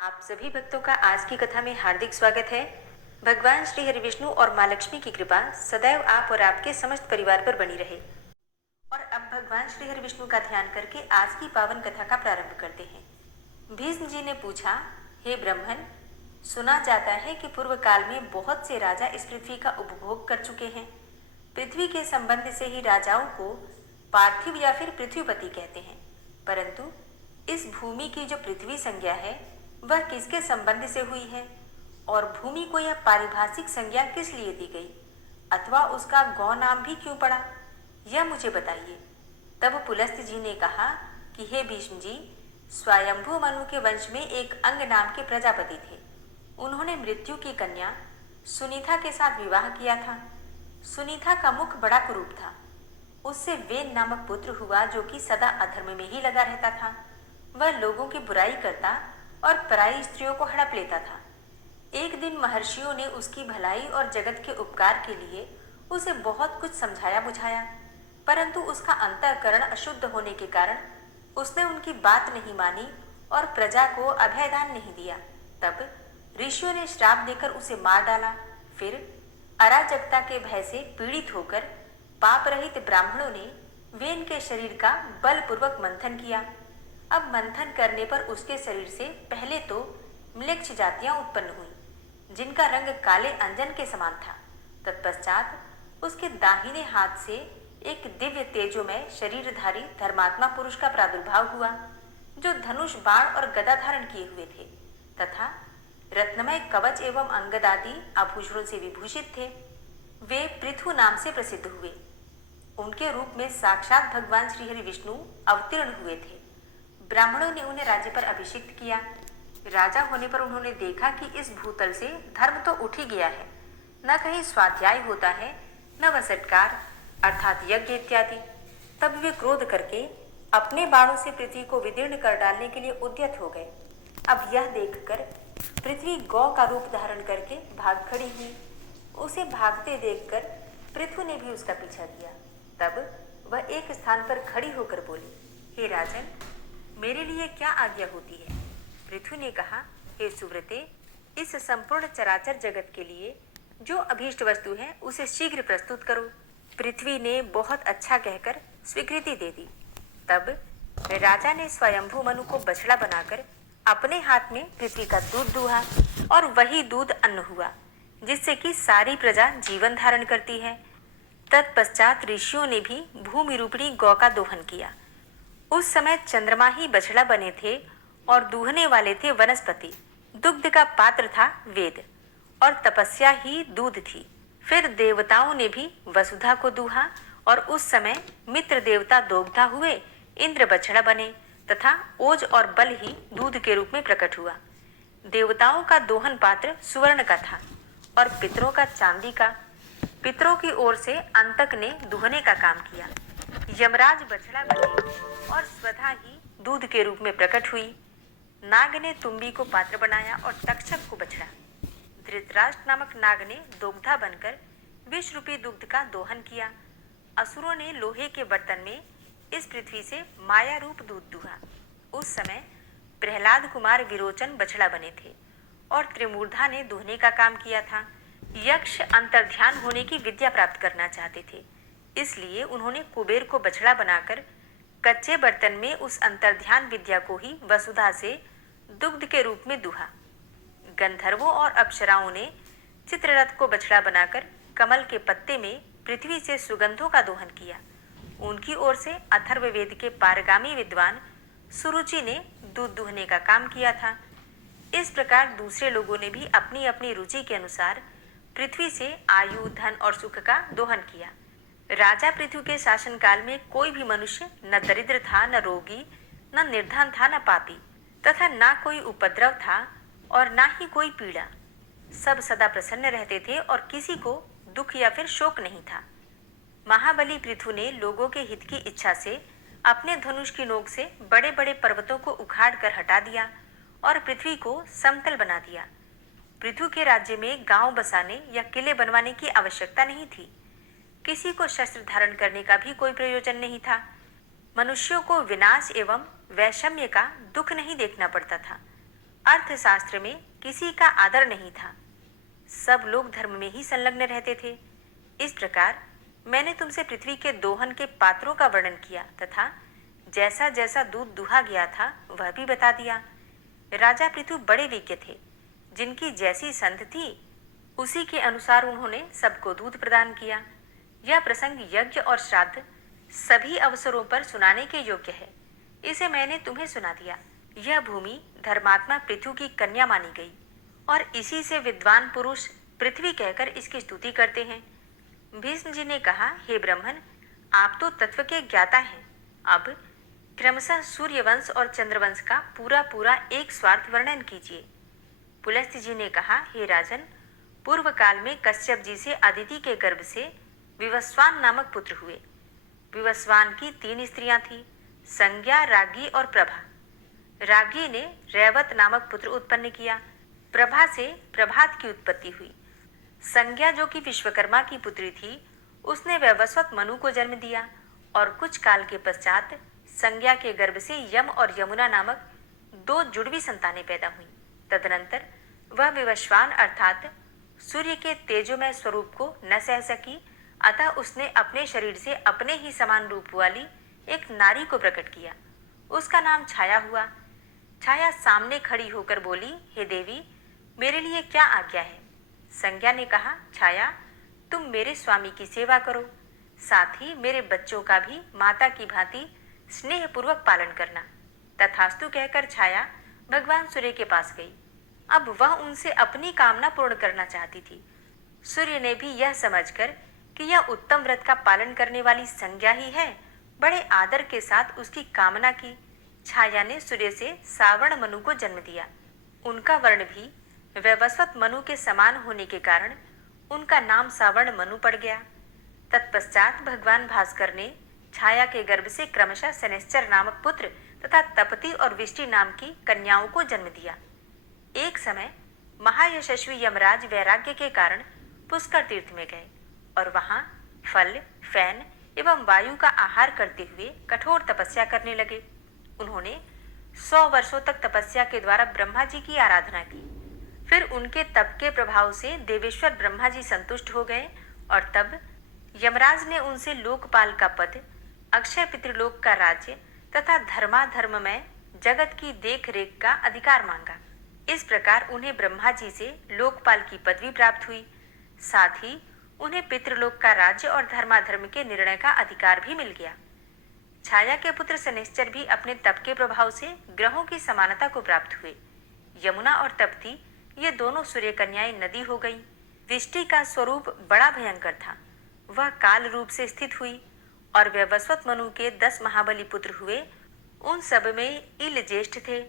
आप सभी भक्तों का आज की कथा में हार्दिक स्वागत है। भगवान श्री हरि विष्णु और माँ लक्ष्मी की कृपा सदैव आप और आपके समस्त परिवार पर बनी रहे। और अब भगवान श्री हरि विष्णु का ध्यान करके आज की पावन कथा का प्रारंभ करते हैं। भीष्म जी ने पूछा, हे ब्राह्मण, सुना जाता है कि पूर्व काल में बहुत से राजा इस पृथ्वी का उपभोग कर चुके हैं। पृथ्वी के संबंध से ही राजाओं को पार्थिव या फिर पृथ्वीपति कहते हैं, परंतु इस भूमि की जो पृथ्वी संज्ञा है वह किसके संबंध से हुई है और भूमि को यह पारिभाषिक संज्ञा किस लिए दी गई अथवा उसका गौ नाम भी क्यों पड़ा, यह मुझे बताइए। तब पुलस्त्य जी ने कहा कि हे भीष्म जी, स्वयंभू मनु के वंश में एक अंग नाम के प्रजापति थे। उन्होंने मृत्यु की कन्या सुनीता के साथ विवाह किया था। सुनीता का मुख बड़ा कुरूप था। उससे वेन नामक पुत्र हुआ जो कि सदा अधर्म में ही लगा रहता था। वह लोगों की बुराई करता और पराई स्त्रियों को हड़प लेता था। एक दिन महर्षियों ने उसकी भलाई और जगत के उपकार के लिए उसे बहुत कुछ समझाया बुझाया, परंतु उसका अंतःकरण अशुद्ध होने के कारण उसने उनकी बात नहीं मानी और प्रजा को अभयदान नहीं दिया। तब ऋषियों ने श्राप देकर उसे मार डाला। फिर अराजकता के भय से पीड़ित होकर पाप रहित ब्राह्मणों ने वेन के शरीर का बलपूर्वक मंथन किया। अब मंथन करने पर उसके शरीर से पहले तो म्लेच्छ जातियां उत्पन्न हुई, जिनका रंग काले अंजन के समान था। तत्पश्चात उसके दाहिने हाथ से एक दिव्य तेजोमय शरीरधारी धर्मात्मा पुरुष का प्रादुर्भाव हुआ, जो धनुष, बाण और गदा धारण किए हुए थे तथा रत्नमय कवच एवं अंगदादि आभूषणों से विभूषित थे। वे पृथु नाम से प्रसिद्ध हुए। उनके रूप में साक्षात भगवान श्री हरि विष्णु अवतीर्ण हुए थे। ब्राह्मणों ने उन्हें राज्य पर अभिषिक्त किया। राजा होने पर उन्होंने देखा कि इस भूतल से धर्म तो उठ ही गया है, न कहीं स्वाध्याय होता है, न वसटकार अर्थात यज्ञ इत्यादि। तब वे क्रोध करके अपने बाणों से पृथ्वी को विदीर्ण कर डालने के लिए उद्यत हो गए। अब यह देखकर पृथ्वी गौ का रूप धारण करके भाग खड़ी हुई। उसे भागते देखकर पृथु ने भी उसका पीछा किया। तब वह एक स्थान पर खड़ी होकर बोली, हे राजन, मेरे लिए क्या आज्ञा होती है? पृथु ने कहा, हे सुव्रते, इस संपूर्ण चराचर जगत के लिए जो अभीष्ट वस्तु है उसे शीघ्र प्रस्तुत करो। पृथ्वी ने बहुत अच्छा कहकर स्वीकृति दे दी। तब राजा ने स्वयंभू मनु को बछड़ा बनाकर अपने हाथ में पृथ्वी का दूध दूहा और वही दूध अन्न हुआ, जिससे कि सारी प्रजा जीवन धारण करती है। तत्पश्चात ऋषियों ने भी भूमि रूपिणी गौ का दोहन किया। उस समय चंद्रमा ही बछड़ा बने थे और दूहने वाले थे वनस्पति। दुग्ध का पात्र था वेद और तपस्या ही दूध थी। फिर देवताओं ने भी वसुधा को दूहा और उस समय मित्र देवता दोग्धा हुए, इंद्र बछड़ा बने तथा ओज और बल ही दूध के रूप में प्रकट हुआ। देवताओं का दोहन पात्र सुवर्ण का था और पितरों का चांदी का। पितरों की ओर से अंतक ने दुहने का काम किया। यमराज बछड़ा बने और स्वधा ही दूध के रूप में प्रकट हुई। नाग ने तुम्बी को पात्र बनाया और तक्षक को बछड़ा। धृतराष्ट्र नामक नाग ने दोग्धा बनकर विष रूपी दुग्ध का दोहन किया। असुरों ने लोहे के बर्तन में इस पृथ्वी से माया रूप दूध दूहा। उस समय प्रहलाद कुमार विरोचन बछड़ा बने थे और त्रिमूर्धा ने दुहने का काम किया था। यक्ष अंतर्ध्यान होने की विद्या प्राप्त करना चाहते थे, इसलिए उन्होंने कुबेर को बछड़ा बनाकर कच्चे बर्तन में उस अंतर्ध्यान विद्या को ही वसुधा से दुग्ध के रूप में दूहा। गंधर्वों और अप्सराओं ने चित्ररथ को बछड़ा बनाकर कमल के पत्ते में पृथ्वी से सुगंधों का दोहन किया। उनकी ओर से अथर्ववेद के पारगामी विद्वान सुरुचि ने दूध दूहने का काम किया था। इस प्रकार दूसरे लोगों ने भी अपनी अपनी रुचि के अनुसार पृथ्वी से आयु, धन और सुख का दोहन किया। राजा पृथु के शासन काल में कोई भी मनुष्य न दरिद्र था, न रोगी, न निर्धन था, न पापी, तथा ना कोई उपद्रव था और ना ही कोई पीड़ा। सब सदा प्रसन्न रहते थे और किसी को दुख या फिर शोक नहीं था। महाबली पृथु ने लोगों के हित की इच्छा से अपने धनुष की नोक से बड़े बड़े पर्वतों को उखाड़ कर हटा दिया और पृथ्वी को समतल बना दिया। पृथु के राज्य में गांव बसाने या किले बनवाने की आवश्यकता नहीं थी। किसी को शस्त्र धारण करने का भी कोई प्रयोजन नहीं था। मनुष्यों को विनाश एवं वैषम्य का दुख नहीं देखना पड़ता था। अर्थशास्त्र में किसी का आदर नहीं था। सब लोग धर्म में ही संलग्न रहते थे। इस प्रकार मैंने तुमसे पृथ्वी के दोहन के पात्रों का वर्णन किया तथा जैसा जैसा दूध दुहा गया था वह भी बता दिया। राजा पृथु बड़े विज्ञ थे। जिनकी जैसी संध थी उसी के अनुसार उन्होंने सबको दूध प्रदान किया। यह प्रसंग यज्ञ और श्राद्ध सभी अवसरों पर सुनाने के योग्य है। इसे मैंने तुम्हें सुना दिया। यह भूमि धर्मात्मा पृथु की कन्या मानी गई और इसी से विद्वान पुरुष पृथ्वी कहकर इसकी स्तुति करते हैं। भीष्म जी ने कहा, हे ब्राह्मण, आप तो तत्व के ज्ञाता हैं। अब क्रमशः सूर्यवंश और चंद्रवंश का पूरा पूरा एक स्वार्थ वर्णन कीजिए। पुलस्त्य जी ने कहा, हे राजन, पूर्व काल में कश्यप जी से अदिति के गर्भ से विवस्वान नामक पुत्र हुए। विवस्वान की 3 स्त्रियां थीं, संज्ञा, रागी और प्रभा। रागी ने रैवत नामक पुत्र उत्पन्न किया। प्रभा से प्रभात की उत्पत्ति हुई। संज्ञा, जो कि विश्वकर्मा की पुत्री थी, उसने वैवस्वत मनु को जन्म दिया और कुछ काल के पश्चात संज्ञा के गर्भ से यम और यमुना नामक 2 जुड़वी संतानें पैदा हुईं। तदनंतर वह विवस्वान अर्थात सूर्य के तेजोमय स्वरूप को न सह सकी, अतः उसने अपने शरीर से अपने ही समान रूप वाली एक नारी को प्रकट किया। उसका नाम छाया हुआ। छाया सामने खड़ी होकर बोली, हे देवी, मेरे लिए क्या आज्ञा है? संज्ञा ने कहा, छाया, तुम मेरे स्वामी की सेवा करो, साथ ही मेरे बच्चों का भी माता की भांति स्नेहपूर्वक पालन करना। तथास्तु कहकर छाया भगवान सूर्य के पास गई। अब वह उनसे अपनी कामना पूर्ण करना चाहती थी। सूर्य ने भी यह समझकर कि यह उत्तम व्रत का पालन करने वाली संज्ञा ही है, बड़े आदर के साथ उसकी कामना की। छाया ने सूर्य से सावर्ण मनु को जन्म दिया। उनका वर्ण भी वैवस्वत मनु के समान होने के कारण उनका नाम सावर्ण मनु पड़ गया। तत्पश्चात भगवान भास्कर ने छाया के गर्भ से क्रमशः शनैश्चर नामक पुत्र तथा तपति और विष्टि नाम की कन्याओं को जन्म दिया। एक समय महायशस्वी यमराज वैराग्य के कारण पुष्कर तीर्थ में गए और वहां फल, फैन एवं वायु का आहार करते हुए कठोर तपस्या करने लगे। उन्होंने 100 वर्षों तक तपस्या के द्वारा ब्रह्मा जी की आराधना की। फिर उनके तप के प्रभाव से देवेश्वर ब्रह्मा जी संतुष्ट हो गए और तब यमराज ने उनसे लोकपाल का पद, अक्षय पितृलोक का राज्य तथा धर्माधर्ममय जगत की देख रेख का अधिकार मांगा। इस प्रकार उन्हें ब्रह्मा जी से लोकपाल की पदवी प्राप्त हुई। साथ ही उन्हें पितृलोक का राज्य और धर्माधर्म के निर्णय का अधिकार भी मिल गया। छाया के पुत्र शनैश्चर भी अपने तप के प्रभाव से ग्रहों की समानता को प्राप्त हुए। यमुना और तप्ती, ये दोनों सूर्य कन्याएं नदी हो गईं। विष्टि का स्वरूप बड़ा भयंकर था। वह काल रूप से स्थित हुई और वैवस्वत मनु के 10 महाबली पुत्र हुए। उन सब में इल ज्येष्ठ थे।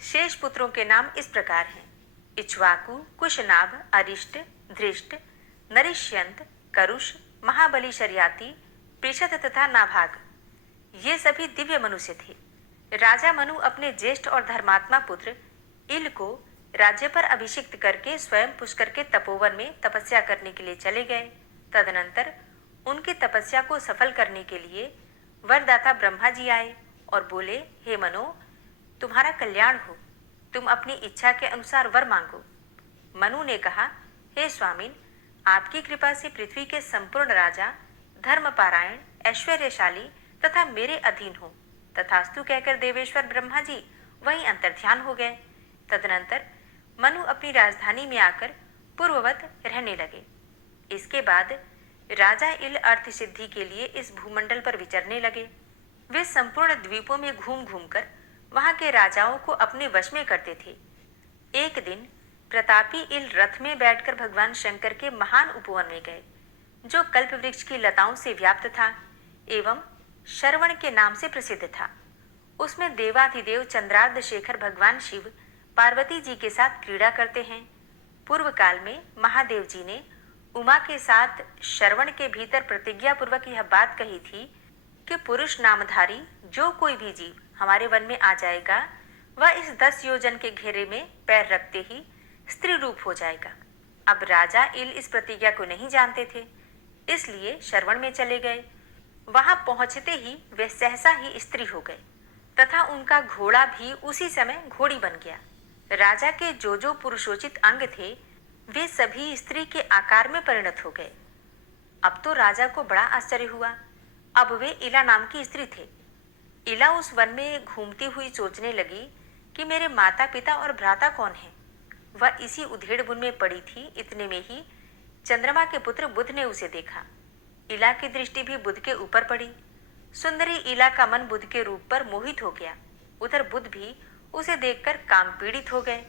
शेष पुत्रों के नाम इस प्रकार हैं: इक्ष्वाकु, कुशनाभ, अरिष्ट, धृष्ट, नरिष्यंत, करुष, महाबली शर्याति, पृषद तथा नाभाग। ये सभी दिव्य मनुष्य थे। राजा मनु अपने ज्येष्ठ और धर्मात्मा पुत्र इल को राज्य पर अभिषिक्त करके स्वयं पुष्कर के तपोवन में तपस्या करने के लिए चले गए। तदनंतर उनकी तपस्या को सफल करने के लिए वरदाता ब्रह्मा जी आए और बोले, हे मनो, तुम्हारा कल्याण हो, तुम अपनी इच्छा के अनुसार वर मांगो। मनु ने कहा, हे स्वामिन, आपकी कृपा से पृथ्वी के संपूर्ण राजा धर्मपारायण, ऐश्वर्यशाली तथा मेरे अधीन हो। तथास्तु कहकर देवेश्वर ब्रह्मा जी वहीं अंतर्ध्यान हो गए। तदनंतर मनु अपनी राजधानी में आकर पूर्ववत रहने लगे। इसके बाद राजा इल अर्थ सिद्धि के लिए इस भूमंडल पर विचरने लगे। वे संपूर्ण द्वीपों में घूम घूमकर वहां के राजाओं को अपने वश में करते थे। एक दिन प्रतापी इल रथ में बैठकर भगवान शंकर के महान उपवन में गए, जो कल्प वृक्ष की लताओं से व्याप्त था एवं श्रवण के नाम से प्रसिद्ध था। उसमें देवाधिदेव चंद्रार्ध शेखर भगवान शिव पार्वती जी के साथ क्रीड़ा करते हैं। पूर्व काल में महादेव जी ने उमा के साथ श्रवण के भीतर प्रतिज्ञा पूर्वक यह बात कही थी कि पुरुष नामधारी जो कोई भी जीव हमारे वन में आ जाएगा, वह इस 10 योजन के घेरे में पैर रखते ही स्त्री रूप हो जाएगा। अब राजा इल इस प्रतिज्ञा को नहीं जानते थे, इसलिए श्रवण में चले गए। वहां पहुंचते ही वे सहसा ही स्त्री हो गए तथा उनका घोड़ा भी उसी समय घोड़ी बन गया। राजा के जो पुरुषोचित अंग थे वे सभी स्त्री के आकार में परिणत हो गए। अब तो राजा को बड़ा आश्चर्य हुआ। अब वे इला नाम की स्त्री थे। इला उस वन में घूमती हुई सोचने लगी कि मेरे माता पिता और भ्राता कौन हैं। वह इसी उधेड़ बुन में पड़ी थी। इतने में ही चंद्रमा के पुत्र बुध ने उसे देखा। इला की दृष्टि भी बुध के ऊपर पड़ी। सुंदरी इला का मन बुध के रूप पर मोहित हो गया। उधर बुध भी उसे देखकर काम पीड़ित हो गए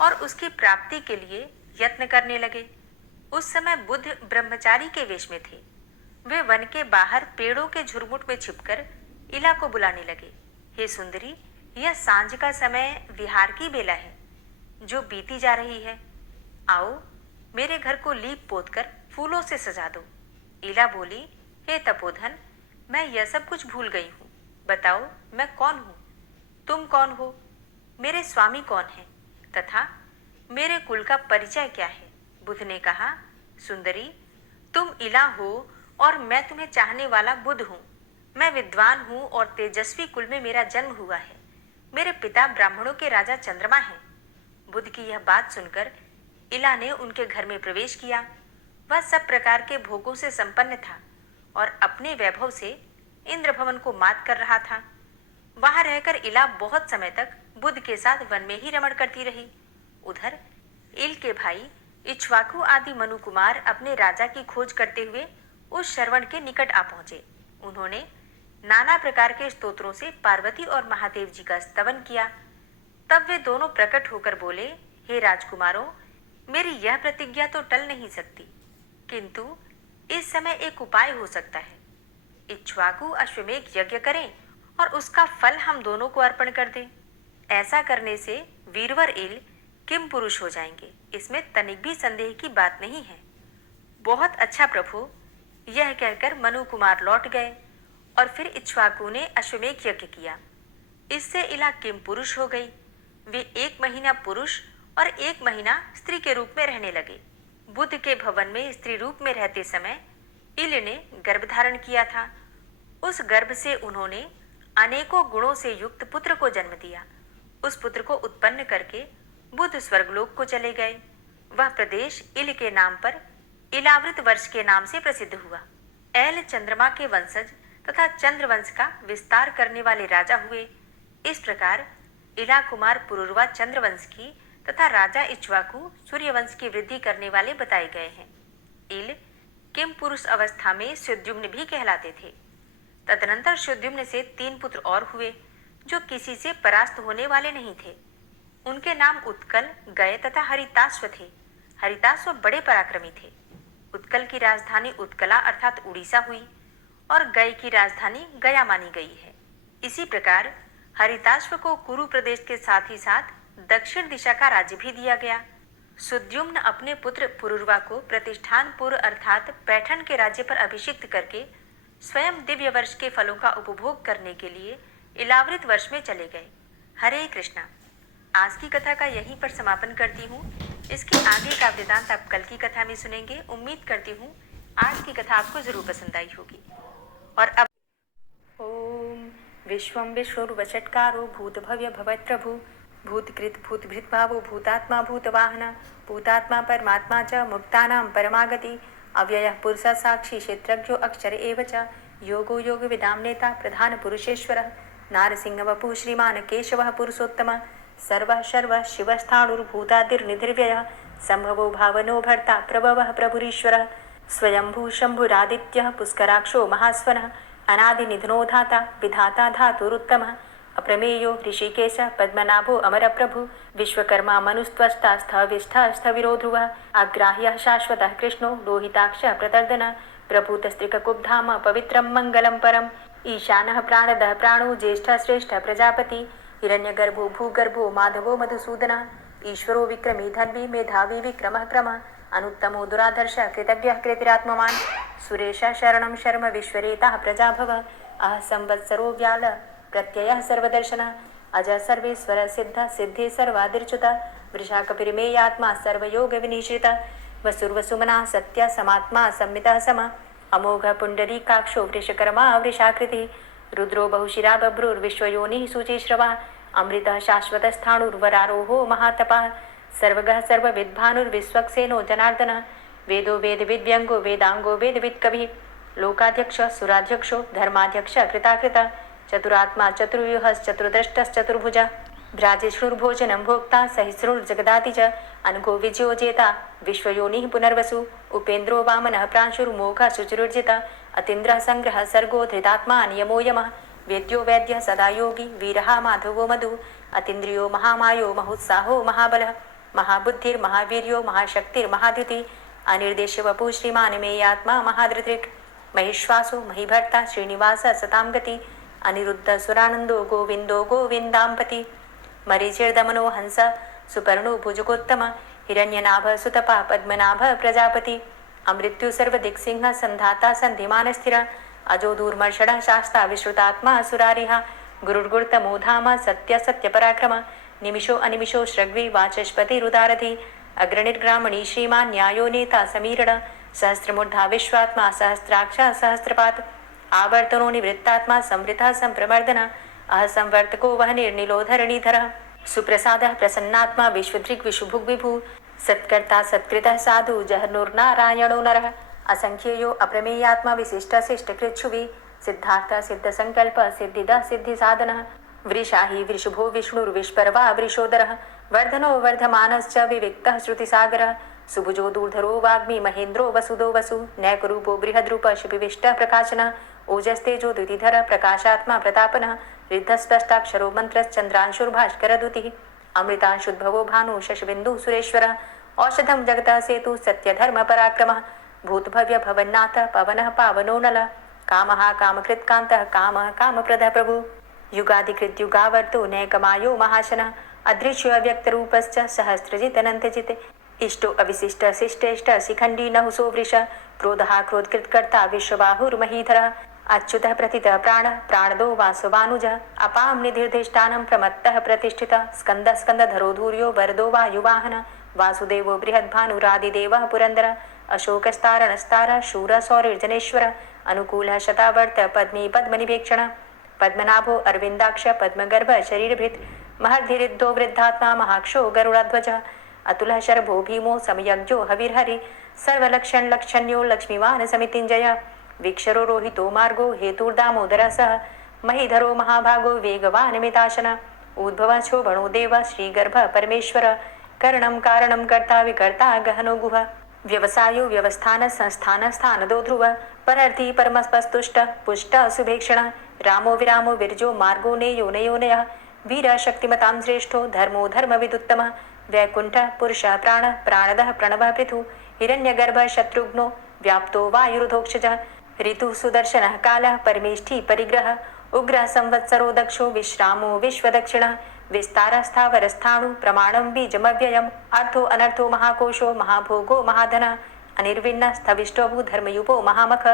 और उसकी प्राप्ति के लिए यत्न करने लगे। उस समय बुध ब्रह्मचारी के वेश में थे। वे वन के बाहर पेड़ों के झुरमुट में छिपकर इला को बुलाने लगे। हे सुंदरी, यह सांझ का समय विहार की बेला है जो बीती जा रही है। आओ, मेरे घर को लीप पोत कर फूलों से सजा दो। इला बोली, हे तपोधन, मैं यह सब कुछ भूल गई हूँ। बताओ, मैं कौन हूँ? तुम कौन हो? मेरे स्वामी कौन है तथा मेरे कुल का परिचय क्या है? बुध ने कहा, सुंदरी, तुम इला हो और मैं तुम्हें चाहने वाला बुध हूँ। मैं विद्वान हूँ और तेजस्वी कुल में मेरा जन्म हुआ है। मेरे पिता ब्राह्मणों के राजा चंद्रमा हैं। बुध की यह बात सुनकर इला ने उनके घर में प्रवेश किया। वह सब प्रकार के भोगों से संपन्न था और अपने वैभव से इंद्र भवन को मात कर रहा था। वहां रहकर इला बहुत समय तक बुध के साथ वन में ही रमण करती रही। उधर इल के भाई इक्ष्वाकु आदि मनु कुमार अपने राजा की खोज करते हुए उस श्रवण के निकट आ पहुंचे। उन्होंने नाना प्रकार के स्तोत्रों से पार्वती और महादेव जी का स्तवन किया। तब वे दोनों प्रकट होकर बोले, हे राजकुमारों, मेरी यह प्रतिज्ञा तो टल नहीं सकती, किंतु इस समय एक उपाय हो सकता है। इक्ष्वाकु अश्वमेघ यज्ञ करें और उसका फल हम दोनों को अर्पण कर दें। ऐसा करने से वीरवर इल किम पुरुष हो जाएंगे, इसमें तनिक भी संदेह की बात नहीं है। बहुत अच्छा प्रभु, यह कहकर मनु कुमार लौट गए और फिर इक्ष्वाकु ने अश्वमेघ यज्ञ किया। इससे इला किम पुरुष हो गई। वे 1 महीना पुरुष और 1 महीना स्त्री के रूप में रहने लगे। बुध के भवन में स्त्री रूप में रहते समय इल ने गर्भ धारण किया था। उस गर्भ से उन्होंने अनेकों गुणों से युक्त पुत्र को जन्म दिया। उस पुत्र को उत्पन्न करके बुध स्वर्गलोक को चले गए। वह प्रदेश इल के नाम पर इलावृत वर्ष के नाम से प्रसिद्ध हुआ। एल चंद्रमा के वंशज तथा चंद्रवंश का विस्तार करने वाले राजा हुए। इस प्रकार इला कुमार पुरुरवा चंद्रवंश की तथा राजा इक्ष्वाकु सूर्यवंश की वृद्धि करने वाले बताए गए हैं। इल किम पुरुष अवस्था में शुद्युम्न भी कहलाते थे। तदनंतर शुद्युम्न से 3 पुत्र और हुए जो किसी से परास्त होने वाले नहीं थे। उनके नाम उत्कल, गय तथा हरिताश्व थे। हरिताश्व बड़े पराक्रमी थे। उत्कल की राजधानी उत्कला अर्थात उड़ीसा हुई और गय की राजधानी गया मानी गई है। इसी प्रकार हरिताश्व को कुरु प्रदेश के साथ ही साथ दक्षिण दिशा का राज्य भी दिया गया। सुद्युम्न अपने पुत्र पुरुरवा को प्रतिष्ठानपुर अर्थात पैठन के राज्य पर अभिषिक्त करके स्वयं दिव्य वर्ष के फलों का उपभोग करने के लिए इलावृत वर्ष में चले गए। हरे कृष्णा। आज की कथा का यहीं पर समापन करती हूँ। इसके आगे का वृतांत आप कल की कथा में सुनेंगे। उम्मीद करती हूँ आज की कथा आपको जरूर पसंद आई होगी। और अब ओम विश्वं विश्वरूपचटकारो भूत भव्य भवत्प्रभु भूतकृत भूतभृत भावो भूतात्मा भूतवाहन भूतात्मा परमात्मा च मुक्तानां परमागति अव्ययः पुरुषः साक्षी क्षेत्रज्ञो अक्षर एव च योगो योग विदां नेता प्रधान पुरुषेश्वरः नारसिंह वपुः श्रीमान् केशवः पुरुषोत्तमः सर्वः शर्वः शिवस्थाणुर्भूतादिर्निधिर्व्ययः संभवो भावनो भर्ता प्रभवः प्रभुरीश्वरः स्वयंभू शंभुरादित्यः पुष्कराक्षो महास्वनः अनादिनिधनो धाता विधाता धातुरुत्तमः अप्रमेयो ऋषिकेश पद्मनाभो अमरप्रभु विश्वकर्मा मनुस्त्वष्टा स्थविष्ठः स्थविरो ध्रुवः अग्राह्यः शाश्वतः कृष्णो लोहिताक्षः प्रतर्दनः प्रभूतस्त्रिककुब्धाम पवित्रं मङ्गलं परम् ईशानः प्राणदः प्राणो ज्येष्ठः श्रेष्ठः प्रजापति हिरण्यगर्भो भूगर्भो माधवो मधुसूदनः ईश्वरो विक्रमी धन्वी मेधावी विक्रमः क्रमः अनुत्तमो दुराधर्षः कृतव्यः कृतिरात्मवान् सुरेशः शरणं शर्म विश्वरेताः प्रजाभवः अह संवत्सरो व्याल प्रत्ययः सर्वदर्शनः अजः सर्वेश्वर सिद्ध सिद्धे सर्वादिर्च्युतः वृषाकपिर्मेयात्मा सर्वयोग विनिश्रितः वसुर्वसुमना सत्य समात्मा संमितः समः अमोघ पुण्डरीकाक्षो वृषकर्मा वृषाकृतिः रुद्रो बहुशिरा बभ्रुर्विश्वयोनिः शुचिश्रवा अमृतः शाश्वतस्थाणुर्वरारोहो महातपः सर्वगः सर्वविद्भानुर्विश्वक्सेनो जनार्दनः वेदो वेदविद्व्यङ्गो वेदांगो वेदवित्कविः लोकाध्यक्ष सुराध्यक्षो धर्माध्यक्ष कृताकृत चतुरात्मा चतुर्व्यूहश्चतुर्द्रष्टश्चतुर्भुज भ्राजिष्णुर्भोजनं भोक्ता सहिष्णुर्जगदाति च अनघो विजयो जेता विश्वयोनिः पुनर्वसु उपेन्द्रो वामनः प्रांशुर्मोघः शुचिरुर्जिता अतीन्द्रः संग्रहः सर्गो धृतात्मा नियमो यमः वेद्यो वैद्यः सदा योगी वीरः माधवो मधु अतीन्द्रियो महामायो महोत्साहो महाबलः महाबुद्धिर्महावीर्यो महाशक्तिर्महाद्युति अनिर्देश्य वपु श्रीमान मेयात्मा महाधृतिर् महिश्वासो महिभर्ता श्रीनिवास सतां गति अनिरुद्ध सुरानंदो गोविंदो गोविंदांपति मरीचिर्दमनो हंस सुपर्णो भुजगोत्तम हिरण्यनाभ सुतपा पद्मनाभ प्रजापति अमृत्यु सर्वदिक्सिंह संधाता संधिमान स्थिर अजो दूर्मर्षण शास्ता विश्रुतात्मा सुरारिः गुरुर्गुर्तमो धाम सत्य सत्य पराक्रम निमिषो अनिमिषो श्रग्वी वाचस्पति रुदारधि अग्रणिर्ग्रामणी श्रीमान न्यायो नेता समीरण सहस्रमूर्धा विश्वात्मा सहस्राक्ष सहस्रपात आवर्तनो निवृत्तात्मा संवृतः संप्रमर्दन अहसंवर्तको वह निर्निलोधरणीधर सुप्रसादः प्रसन्नात्मा विश्वदृक् विशुभुग् विभु सत्कर्ता सत्कृतः साधु जहनुर्नारायणो नरः असंख्येयो अप्रमेयात्मा विशिष्ट शिष्टकृच्छुवि सिद्धार्थ सिद्ध संकल्प सिद्धिदः सिद्धि साधनः वृषाहि वृषभो विष्णुर्विष्पर्वा वृषोदरः वर्धनो वर्धमानश्च विविक्तः श्रुतिसागरः सुभुजो दूर्धरो वाग्मी महेन्द्रो वसुदो वसु नैकरूपो बृहद्रूप शिपिविष्टः प्रकाशनः ओजस्तेजो द्युतिधर प्रकाशात्मा प्रतापनः रिद्धस्पष्टाक्षरो मन्त्रश्चन्द्रांशुर्भास्करदुतिः अमृतांशुद्भवो भानु शशबिन्दु सुरेश्वरः औषधं जगतः सेतु सत्यधर्म पराक्रमः भूतभव्य भवन्नाथ पवनः पावनो नलः कामः कामकृत्कान्तः कामः कामप्रदः प्रभु युगाधिकृत युगावर्तो नैकमायो महाशनः अदृश्यो अव्यक्तरूपश्च सहस्रजितनन्तजित् इष्टो अविशिष्ट शिष्टेष्ट शिखण्डी नहुसो वृष क्रोधः क्रोधकृत्कर्ता विश्वबाहुर्महीधरः अच्युतः प्रतितः प्राणः प्राणदो वासवानुजः अपां निधिर्धिष्ठानं प्रमत्तः प्रतिष्ठितः स्कन्दः स्कन्दधरो धूर्यो वरदो वायुवाहनः वासुदेवो बृहद्भानुरादिदेवः पुरन्दरः अशोकस्तारणस्तारः शूरः सौरिर्जनेश्वरः अनुकूलः शतावर्त पद्मी पद्मनिवेक्षणः पद्मनाभो अरविन्दाक्ष पद्मगर्भ शरीरभृत् महर्धिरिद्धो वृद्धात्मा महाक्षो गरुडध्वजः अतुलः शर्भो भीमो समयज्ञो हविर्हरि सर्वलक्षणलक्षण्यो लक्ष्मीवान् समितिञ्जय वीक्षरो रोहितो मार्गो हेतुर्दामोदरः सः महीधरो महाभागो वेगवान् मिताशन उद्भवः शोभणो देव श्रीगर्भ परमेश्वर करणं कारणं कर्ता विकर्ता गहनो गुह व्यवसायो व्यवस्थान संस्थान स्थानदो ध्रुव परर्थी परमस्पस्तुष्ट पुष्ट सुभेक्षण रामो विरामो विरजो मार्गो नेयो नयोनयः वीर शक्तिमतां श्रेष्ठो धर्मो धर्मविदुत्तम वैकुंठ पुरुष प्राण प्राणदः प्रणवः पृथु हिरण्यगर्भ शत्रुघ्नो व्याप्तो वायुरुधोक्षजः ऋतु सुदर्शनः कालः परमेष्ठी परिग्रह उग्रः संवत्सरो दक्षो विश्रामो विश्वदक्षिणः विस्तारस्थावरस्थाणु प्रमाणं बीजमव्ययम् अर्थो अनर्थो महाकोशो महाभोगो महाधनः अनिर्विण्ण स्थविष्टोभू धर्मयुपो महामख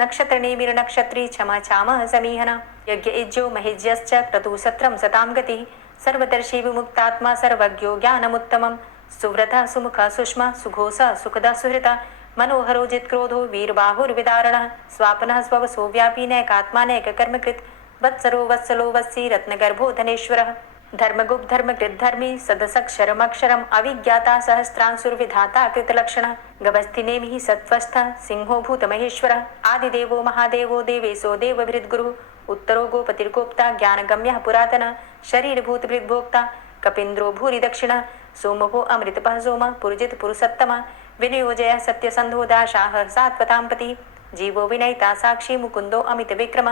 नक्षत्रनेमिर्नक्षत्री क्षमा चामः समीहन यज्ञ इज्यो महिज्यश्च क्रतुसत्रं सतां गतिः सर्वदर्शी विमुक्तात्मा सर्वज्ञो ज्ञानमुत्तमं सुव्रतः सुमुखः सुष्मा सुघोषः सुखदः सुहृतः मनोहरो जित्क्रोधो वीरबाहुर्विदारणः स्वापनः स्ववसो व्यापी नैकात्मा नैककर्मकृत् वत्सरो वत्सलो वत्सी रत्नगर्भो धनेश्वरः धर्मगुप्त धर्मकृद्धर्मी सदसक्षरमक्षरम् अविज्ञाता सहस्रांशुर्विधाता कृतलक्षणः गभस्तिनेमिः सत्त्वस्थः सिंहो भूतमहेश्वरः आदिदेवो महादेवो देवेशो देवभृद्गुरुः उत्तरो गोपतिर्गोप्ता ज्ञानगम्यः पुरातनः शरीरभूतभृद्भोक्ता कपीन्द्रो भूरि दक्षिणः सोमभो अमृतपः सोमः पुरुजित पुरुषोत्तमः विनियोजय सत्यसन्धो दाशाः सात्वतांपति जीवो विनयिता साक्षी मुकुन्दो अमित विक्रम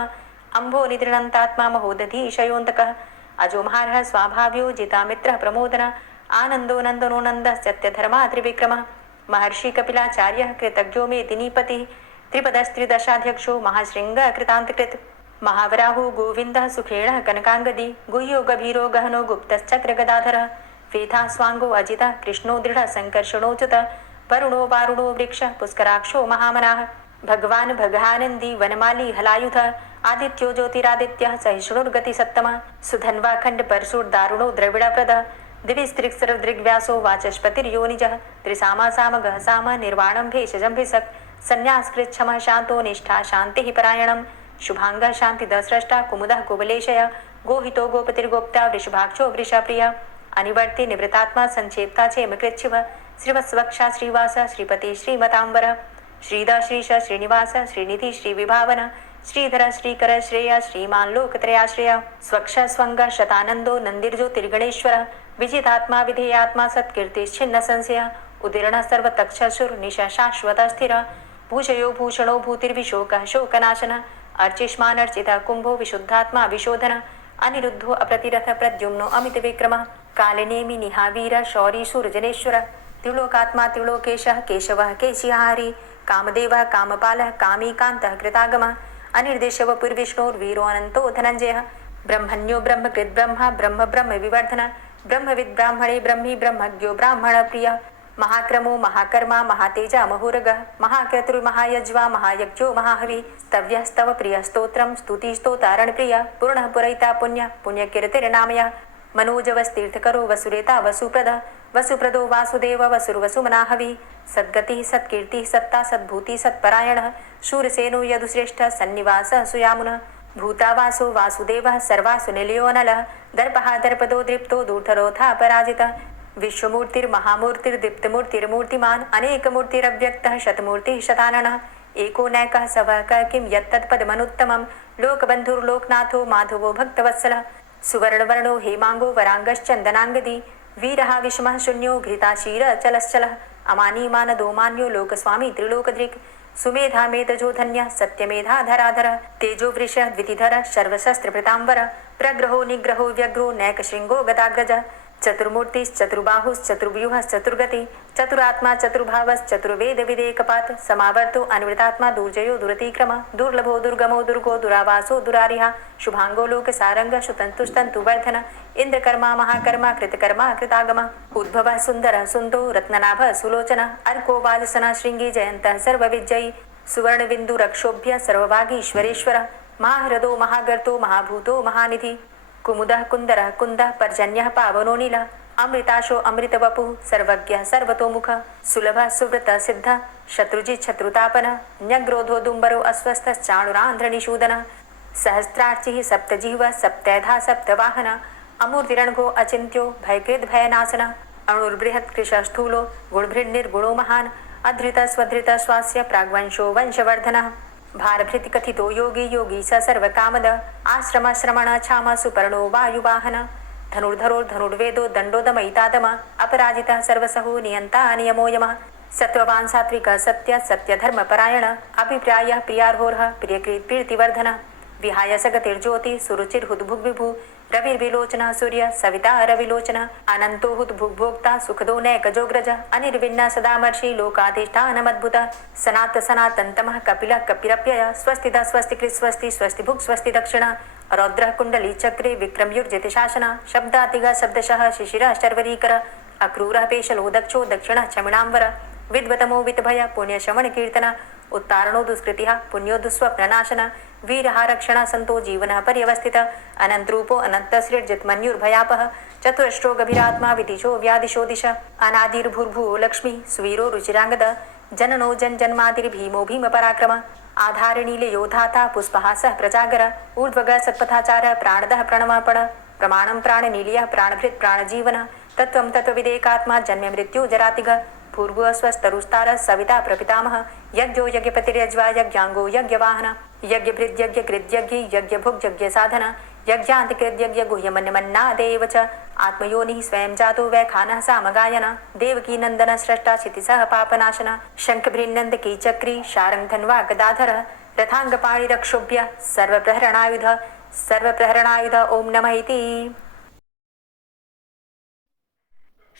अम्भो निद्रणन्तात्मा महोदधी शयोन्तकः अजो महारः स्वाभाव्यो जितामित्रः प्रमोदन आनन्दो नन्दनो नन्दः सत्यधर्मा त्रिविक्रमः महर्षि कपिलाचार्यः कृतज्ञो मेदिनीपतिः त्रिपदस्त्रिदशाध्यक्षो महाशृङ्गः कृतान्तकृत् महावराहो गोविन्दः सुखेणः कनकाङ्गदी गुह्यो गभीरो गहनो गुप्तश्चक्रगदाधरः वेथा स्वाङ्गो अजितः कृष्णो दृढः सङ्कर्षणोच्युतः वरुणो वारुणो वृक्षः पुष्कराक्षो महामनाः भगवान् भगानन्दी वनमाली हलायुधः आदित्यो ज्योतिरादित्यः सहिष्णुर्गतिसत्तमः सुधन्वाखण्ड परशुर्दारुणो द्रविडप्रदः दिविस्त्रिक्सरदृग्व्यासो वाचस्पतिर्योनिजः त्रिसामा सामगः साम निर्वाणं भेषजं भिषक् संन्यासकृच्छमः शान्तो निष्ठा शान्तिः परायणं शुभाङ्गः शान्तिदः स्रष्टा कुमुदः कुवलेशय गोहितो गोपतिर्गोप्ता वृषभाक्षो वृषप्रिय अनिवर्ति निवृतात्मा संक्षेप्ता चेमकृच्छिव श्रीवत्सवक्षा श्रीवास श्रीपति श्रीमतांबर श्रीद श्रीश श्रीनिवास श्रीनिधि श्रीविभावन श्रीधर श्रीकर श्रेय श्रीमान लोकत्रयाश्रय स्वक्ष स्वंग शतानंदो नंदिर्ज्योतिर्गणेश्वर विजितात्मा विधेयात्मा सत्कीर्तिश्छिन्न संशय उदीर्ण सर्वतक्षसुर निशा शाश्वत स्थिर भूषयो भूषणो भूतिर्विशोक शोकनाशन अर्चिष्मान अर्चित कुंभो विशुद्धात्मा विशोधन अनिरुद्धो अप्रतिरथ प्रद्युम्नो अमित विक्रम कालिनेमि निहावीर शौरी सूर्जनेश्वर त्रिलोकात्मा त्रिलोकेशः केशवः केशिहारी कामदेवः कामपालः कामीकान्तः कृतागम अनिर्देशव पुर्विष्णोर्वीरो अनंतो धनंजय ब्रह्मण्यो ब्रह्मकृत् ब्रह्मा ब्रह्म ब्रह्म विवर्धन ब्रह्मविद् ब्राह्मणे ब्रह्मी ब्रह्मज्ञो ब्राह्मण प्रिय महाक्रमो महाकर्मा महातेजा महोरग महाक्रतुर्महायज्वा महायज्ञो महाहवि स्तव्यस्तव प्रिय स्तोत्रम स्तुति स्तोतारण प्रिय पूर्ण पुरैता पुण्य पुण्यकीर्तिर्नामय मनोजवस्तीर्थकरो वसुरेता वसुप्रद वसुप्रदो वासुदेव वसुर्वसुमनाहवि सद्गति सत्कीर्ति सत्ता सद्भूति सत्परायण शूरसेनो यदुश्रेष्ठ सन्निवास सुयामुन भूतावासो वासुदेवः सर्वासु निलयोनलः दर्पः दर्पदो दृप्तो दूर्धरोथा पराजित विश्वमूर्तिर्महामूर्तिर्दीप्तमूर्तिर्मूर्तिमान् अनेकमूर्तिरव्यक्तः शतमूर्तिः शताननः एको नैकः सवः किं यत्तत्पदमनुत्तमं लोकबन्धुर्लोकनाथो माधवो भक्तवत्सलः सुवर्णवर्णो हेमांगो वरांगश्चन्दनांगदी वीरः विषमः शून्यो घृताशीरचलश्चलः अमानीमानदो मान्यो लोकस्वामी त्रिलोकदृक् सुमेधा मेधजो धन्यः सत्यमेधाधराधर तेजो वृषः द्वितिधर सर्वशस्त्रभृतांबर प्रग्रहो निग्रहो व्यग्रो नैकशृङ्गो गदाग्रज चतुर्मूर्तिश्चतुर्बाहुश्चतुर्व्यूहश्चतुर्गति चतुरात्मा चतुर्भावश्चतुर्वेद विदेकपात समावर्तो अनिवृतात्मा दुर्जयो दुरतिक्रम दुर्लभो दुर्गमो दुर्गो दुरावासो दुरारिहा शुभांगो लोक सारंग शुतंतुस्तंतुवर्धन इंद्रकर्मा महाकर्मा कृतकर्मा कृतागम उद्भव सुंदर सुंदो रत्ननाभ सुलोचन अर्को वाजसन श्रृंगी जयंत सर्वविजयी सुवर्ण बिंदु रक्षोभ्य सर्वभागीश्वरेश्वर महाहृदो महागर्तो महाभूतो महानिधि कुमुदः कुंदरः कुंदः पर्जन्यः पावनो नीलः अमृताशो अमृतवपुः सर्वज्ञः सर्वतोमुख सुलभः सुव्रतः सिद्धः शत्रुजित् शत्रुतापनः न्यग्रोधो दुम्बरो अस्वस्थश्चाणुरान्ध्रनिषूदनः सहस्रार्चिः सप्तजिह्वः सप्तैधा सप्तवाहनः अमूर्तिरणघो अचिन्त्यो भयकृद् भयनाशनः अणुर्बृहत्कृशः स्थूलो गुणभृन्निर्गुणो महान् अधृतः स्वधृतः स्वास्य प्राग्वंशो वंशवर्धनः भारभृति कथितो योगी योगी स सर्वकामद आश्रम श्रमण छाम सुपर्णो वायुवाहन धनुर्धरो धनुर्वेदो दंडो दमयितादम अपराजितः सर्वसहो नियंता नियमो यमः सत्ववान् सात्विकः सत्य सत्यधर्मपरायण अभिप्रायः प्रियार्होरः प्रियकृत् प्रीतिवर्धनः विहाय सगतिर्ज्योति सुरुचिर्हुद्भुग्विभु रविर्विलोचनः सूर्य सविता रविलोचनः अनंतो हुद्भुग्भोक्ता सुखदो नैकजोग्रज अनिर्विण्ण सदामर्षि लोकाधिष्ठानमद्भुत सनात सनातन्तमः कपिलः कपिरप्यय स्वस्तिदा स्वस्तिकृत् स्वस्ति स्वस्तिभुक् स्वस्ति दक्षिण रौद्रः कुण्डली चक्रे विक्रमयुर्जित शासन शब्दातिगः शब्दशः शिशिरः शर्वरीकर अक्रूरः पेशलो दक्षो दक्षिणः क्षमिणाम्बर विद्वतमो वितभय पुण्यशमन कीर्तन उत्तारणो दुष्कृतिः पुण्यो दुःस्वप्ननाशन वीरः रक्षण संतो जीवनः पर्यवस्थित अनंतरूपो अनन्तसृर्जितमन्युर्भयापः चतुरष्ट्रो गभीरात्मा विदिशो व्यादिशो दिश अनादिर्भूर्भुवो लक्ष्मी सुवीरो रुचिरांगद जननो जन्मादिर्भीमो भीम पराक्रम आधारनीले योधाता पुष्पहासः प्रजागर ऊर्ध्वग सत्पथाचार प्राणदः प्रणमापण प्रमाणं प्राणनीलियः प्राणभृत् प्राणजीवन तत्त्वं तत्त्वविदेकात्मा जन्म मृत्यु जरातिग भूर्भुवस्वस्तरुस्तारः सविता प्रपितामह यज्ञो यज्ञपतिर्यज्वा यज्ञांगो यज्ञवाहन यज्ञभृद्यज्ञकृद्यज्ञ यज्ञभुग्यज्ञ साधन यज्ञान्तिकृद्यज्ञ गुह्यमन्यमन्नादेव च आत्मयोनिः स्वयं जातो वैखानः सामगायन देवकी नंदन स्रष्टा क्षितिसः पापनाशन शंखभृन्नन्दकी चक्री शारङ्गधन्वा गदाधरः रथाङ्गपाणिरक्षोभ्य सर्वप्रहरणायुध ओम नमः इति।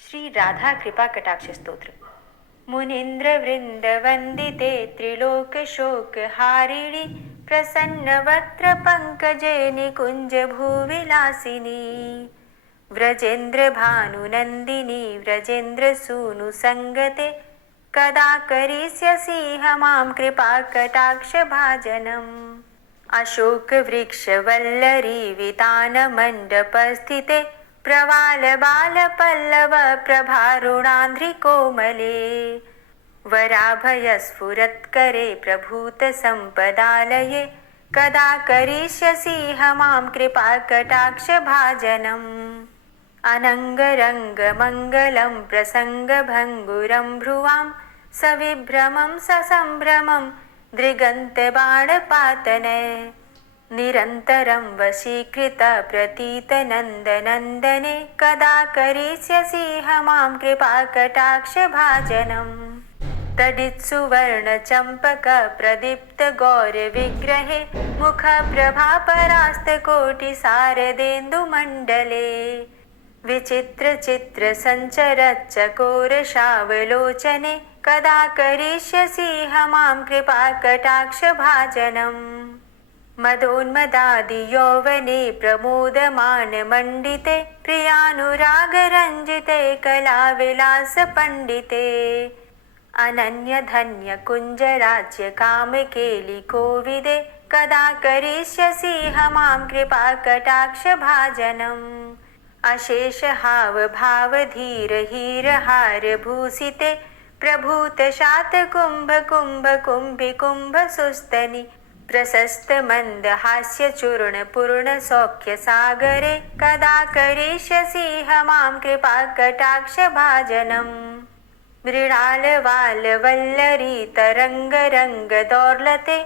श्री राधा कृपा कटाक्ष स्तोत्र। मुनीन्द्र वृंद वंदिते त्रिलोक शोक हारिणी प्रसन्न वक्त्र पंकजे निकुंज भूविलासिनी व्रजेन्द्र भानुनंदिनी व्रजेन्द्र सूनु संगते कदा करिष्यसि मां कृपा कटाक्ष भाजनम् अशोक वृक्ष वल्लरी वितान मंडप स्थिते प्रवाल बाल पल्लव प्रभारुणान्ध्रि कोमले वराभय स्फुरत्करे प्रभूत संपदालये कदा करिष्यसि मां कृपाकटाक्षभाजनम् अनङ्गरङ्गमङ्गलं प्रसङ्गभङ्गुरं भ्रुवां सविभ्रमं ससम्भ्रमं दृगन्तबाणपातने निरन्तरं वशीकृत प्रतीतनन्दनन्दने कदा करिष्यसि मां कृपाकटाक्षभाजनम् तडित्सुवर्णचम्पकप्रदीप्तगौरविग्रहे मुखप्रभापरास्तकोटिसारदेन्दुमण्डले विचित्रचित्रसञ्चरच्चकोरशावलोचने कदा करिष्यसि मां कृपाकटाक्षभाजनम् मदोन्मदादियौवने प्रमोदमानमण्डिते प्रियानुरागरञ्जिते कलाविलासपण्डिते अनन्यधन्यकुञ्जराज्यकामकेलिकोविदे कदा करिष्यसि मां कृपाकटाक्षभाजनम् अशेषहावभावधीरहीरहारभूषिते प्रभूतशातकुम्भकुम्भकुम्भिकुम्भसुस्तनि प्रशस्तमन्दहास्यचूर्णपूर्णसौख्यसागरे कदा करिष्यसि मां कृपाकटाक्षभाजनम् मृणालवालवल्लरीतरङ्गरङ्गदौर्लते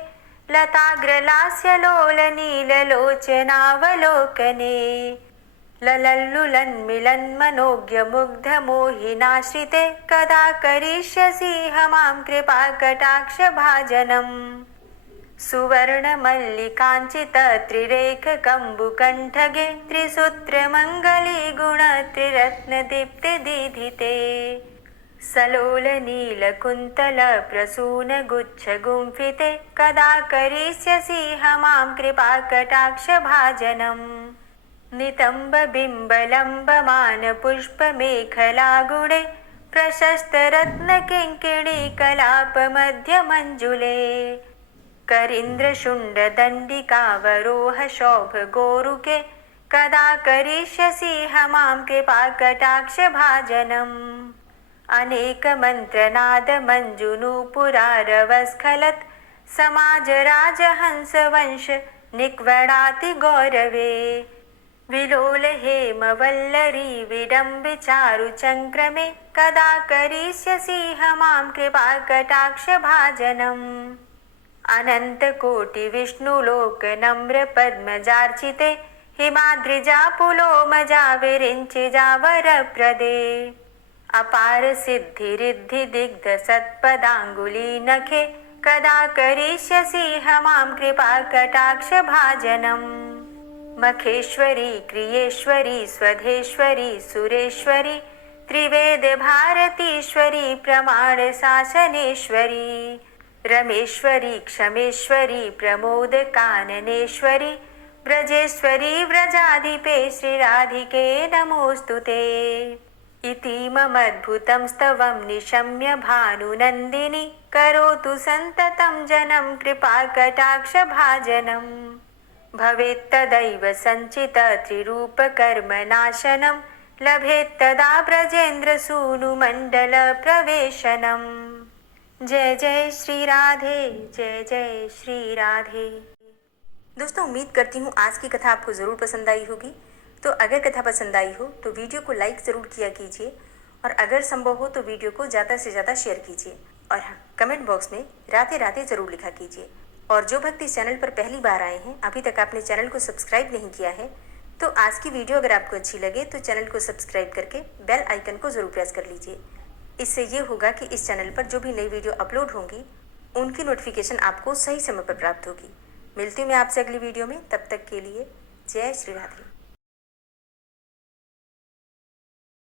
लताग्रलास्यलोलनीललोचनावलोकने ललल्लुलन्मिलन्मनोज्ञमुग्धमोहिनाश्रिते कदा करिष्यसि मां कृपाकटाक्षभाजनम् सुवर्णमल्लिकाञ्चितत्रिरेखकम्बुकण्ठगे त्रिसूत्रमङ्गलीगुणत्रिरत्नदीप्तिदीधिते सलोलनीलकुन्तलप्रसूनगुच्छगुम्फिते कदा करिष्यसि मां कृपाकटाक्षभाजनम् नितम्बबिम्बलम्बमानपुष्पमेखलागुणे प्रशस्तरत्नकिङ्किणीकलापमध्यमञ्जुले करीन्द्रशुण्डदण्डिकावरोहशोभगोरुके कदा करिष्यसि मां कृपाकटाक्षभाजनम् अनेकमन्त्रनादमञ्जुनूपुरारवस्खलत् समाजराजहंसवंश निक्वणातिगौरवे विलोलहेमवल्लरी विडम्बिचारुचङ्क्रमे कदा करिष्यसि मां कृपाकटाक्षभाजनम् अनन्तकोटिविष्णुलोकनम्रपद्मजार्चिते हिमाद्रिजापुलोमजाविरिञ्चिजावरप्रदे अपारसिद्धिरिद्धिदिग्धसत्पदाङ्गुलीनखे कदा करिष्यसि मां कृपाकटाक्षभाजनम् मखेश्वरी क्रियेश्वरी स्वधेश्वरी सुरेश्वरी त्रिवेदभारतीश्वरी प्रमाणशासनेश्वरी रमेश्वरी क्षमेश्वरी प्रमोदकाननेश्वरी व्रजेश्वरी व्रजाधिपे श्रीराधिके नमोऽस्तुते इतीममद्भुतं स्तवं निशम्य भानुनन्दिनी करोतु सन्ततं जनं कृपाकटाक्षभाजनम् भवेत्तदैव सञ्चितत्रिरूपकर्मनाशनं लभेत्तदा ब्रजेन्द्रसूनुमण्डलप्रवेशनम् जय जय श्री राधे, जय जय श्री राधे। दोस्तों, उम्मीद करती हूँ आज की कथा आपको ज़रूर पसंद आई होगी। तो अगर कथा पसंद आई हो तो वीडियो को लाइक ज़रूर किया कीजिए और अगर संभव हो तो वीडियो को ज़्यादा से ज़्यादा शेयर कीजिए और हाँ, कमेंट बॉक्स में राधे राधे ज़रूर लिखा कीजिए। और जो भक्त इस चैनल पर पहली बार आए हैं, अभी तक आपने चैनल को सब्सक्राइब नहीं किया है, तो आज की वीडियो अगर आपको अच्छी लगे तो चैनल को सब्सक्राइब करके बेल आइकन को ज़रूर प्रेस कर लीजिए। इससे ये होगा कि इस चैनल पर जो भी नई वीडियो अपलोड होंगी उनकी नोटिफिकेशन आपको सही समय पर प्राप्त होगी। मिलती हूँ मैं आपसे अगली वीडियो में, तब तक के लिए जय श्री राधे।